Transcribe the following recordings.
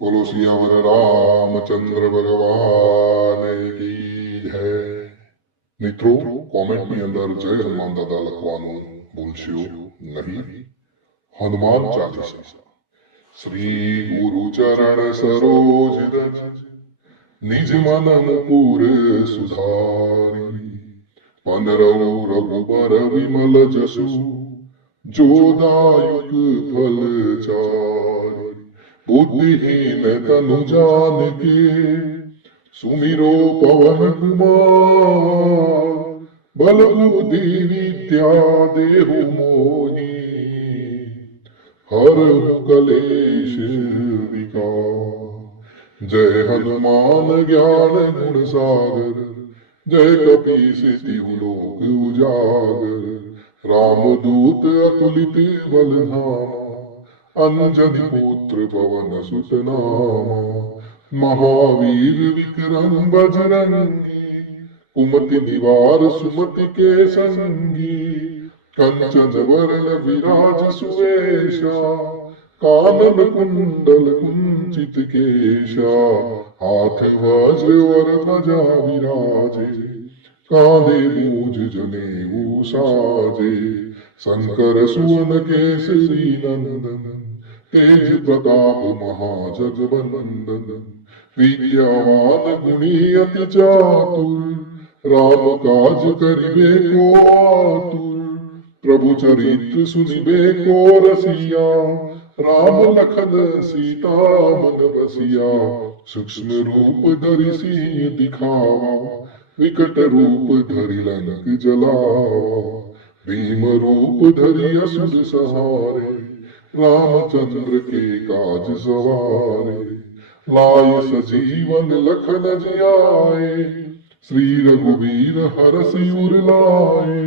बोलो सियावर रामचंद्र भगवान की જય મિત્રો કોમેન્ટની અંદર જય હનુમાન દાદા લખવાનું ભૂલશો નહીં. હનુમાન ચાલીસા. શ્રી ગુરુ ચરણ સરોજ રજ નિજ મન મુકુર સુધારી પંદરવ રઘુબર વિમલ જસુ જોદાયુક ફલ ચારી बुद्धिहीन तनु जान के सुमिरो पवन कुमार बल बुद्धि विद्या देहु मोही हर कलेश विकार. जय हनुमान ज्ञान गुण सागर जय कपीस तिहु लोक उजागर रामदूत अतुलित बल धामा अंजनी पुत्र पवन सुत नामा महावीर विक्रम बजरंगी कुमति निवार सुमति के संगी कंचन वरन विराज सुवेशा कानन कुंडल कुंचित केशा हाथ वज्र वर ध्वजा विराजे कांधे मूज जनेऊ साजे शंकर सुवन केसरी नंदन तेज प्रताप महाजगवंदन विद्यावान गुणी अति चातुर राम काज करिबे को आतुर प्रभु चरित्र सुनिबे को रसिया राम लखन सीता मन बसिया सूक्ष्म रूप धरि सिंह दिखावा विकट रूप धरि लंक जलावा भीम रूप धरि असुर सहारे रामचंद्र के काज सवारे लाय सजीवन लखन जियाए श्री रघुवीर हरषि उर लाए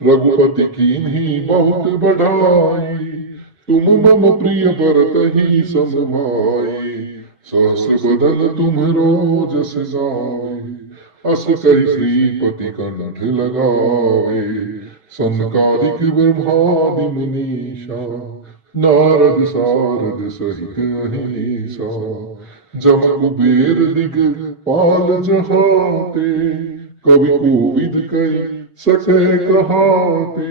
रघुपति कीन्ही बहुत बढ़ाई तुम मम प्रिय भरत ही सम भाई सहस्र बदन तुम्हरो जस गावे अस कहि श्रीपति कंठ लगावे संकारिक ब्रह्मादि मुनीषा नारद सारद सहित अहिसा जम कुबेर दिग पाल जहाते कवि कोविद कई सके कहाते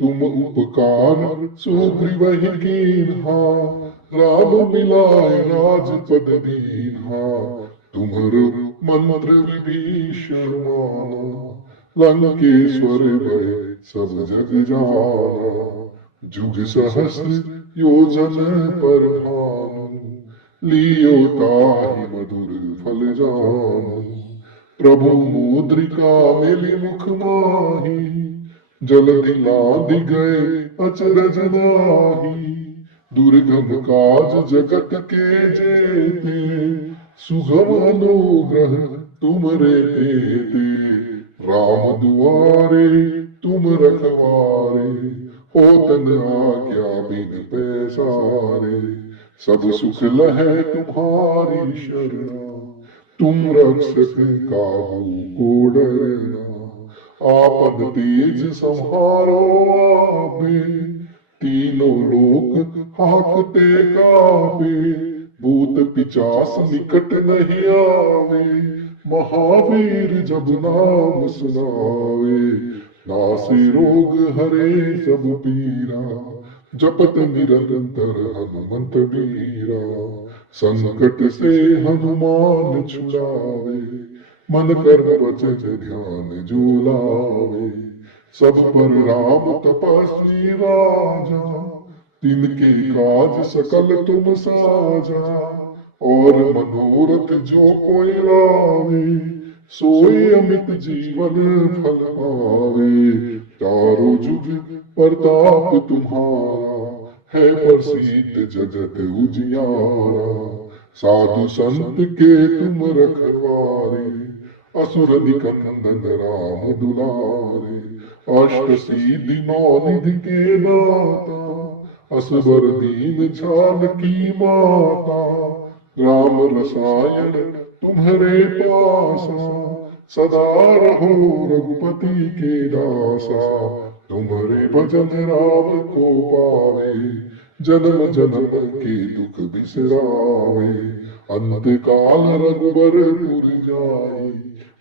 तुम उपकार सुग्रीव कीन्हा राम मिलाए राजपद दीन्हा तुम्हरो मंत्र विभीषण माना लंकेश्वर भय सब जग जाना जुग सहस्र योजन पर भानु लियो ताहि मधुर फल जानु प्रभु मुद्रिका मेलि मुख माही जलधि लादि गए अचरज नाही दुर्गम काज जगत के जेते सुगम अनुग्रह तुमरे तेते राम दुआरे तुम रखवारे होतन आज्ञा बिन पैसारे सब सुख लहै तुम्हारी शरणा तुम रक्षक काहू को डरना आपद तेज संहारो आपे तीनों लोक हाकते कापे भूत पिचास निकट नहीं आवे महावीर जब नाम सुनावे नासे रोग हरे सब पीरा जपत निरंतर हनुमंत वीरा संकट से हनुमान छुड़ावे मन कर्म वचन ध्यान जो लावे सब पर राम तपस्वी राजा तिनके काज सकल तुम साजा और मनोरथ जो कोई लावे सोई अमित जीवन फल पावे चारों जुग प्रताप तुम्हारा है प्रसिद्ध जगत उजियारा साधु संत के तुम रखवारे असुर निकंदन राम दुलारे अष्ट सिद्धि नौ निधि के दाता असबर दीन जानकी माता राम रसायन तुम्हारे पासा सदा रहो रघुपति के दासा तुम्हारे भजन राम को पावे जन्म जन्म के दुख बिसरावे, अंतकाल रघुबर पुर जाई,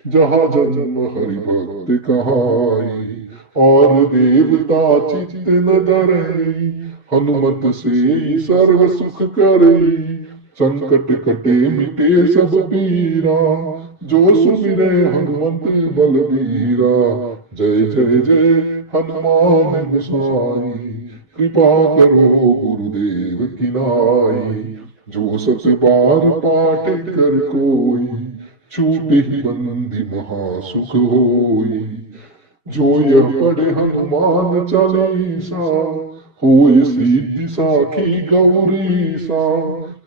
जहाँ जन्म हरि भक्त कहाई, और देवता चित्त न धरई, हनुमत से सर्व सुख करई, संकट कटे मिटे सब पीरा, जो सुमिरे हनुमत बलबीरा, जय जय जय हनुमान गोसाई, कृपा करो गुरुदेव की नाई, जो सत बार पाठ कर कोई, छूटे ही बंदी महासुख होई, जो यह पढ़े हनुमान चालीसा, होय सिद्धि साखी गौरी सा,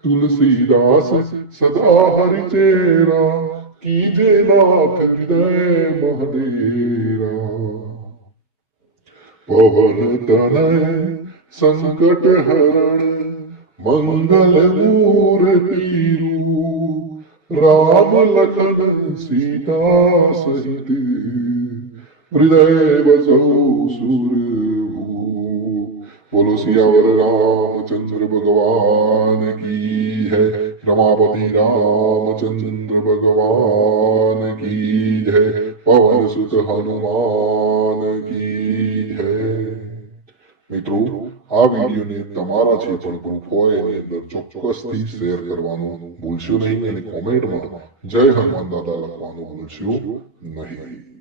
तुलसीदास सदा हरि चेरा, कीजे नाथ हृदय महडेरा, पवन तनय संकट हरण, मंगल मूर्ति रूप, राम लखन सीता सहित, हृदय बसो सुरभूप। बोलो सियावर रामचंद्र भगवान की है, रमापति रामचंद्र भगवान की है, पवन सुत हनुमान की है। મિત્રો, આ વિડીયોને તમારા જે પણ ગ્રુપ હોય એની અંદર ચોક્કસથી શેર કરવાનું ભૂલશો નહીં અને કોમેન્ટમાં જય હનુમાન દાદા લખવાનું ભૂલશો નહીં।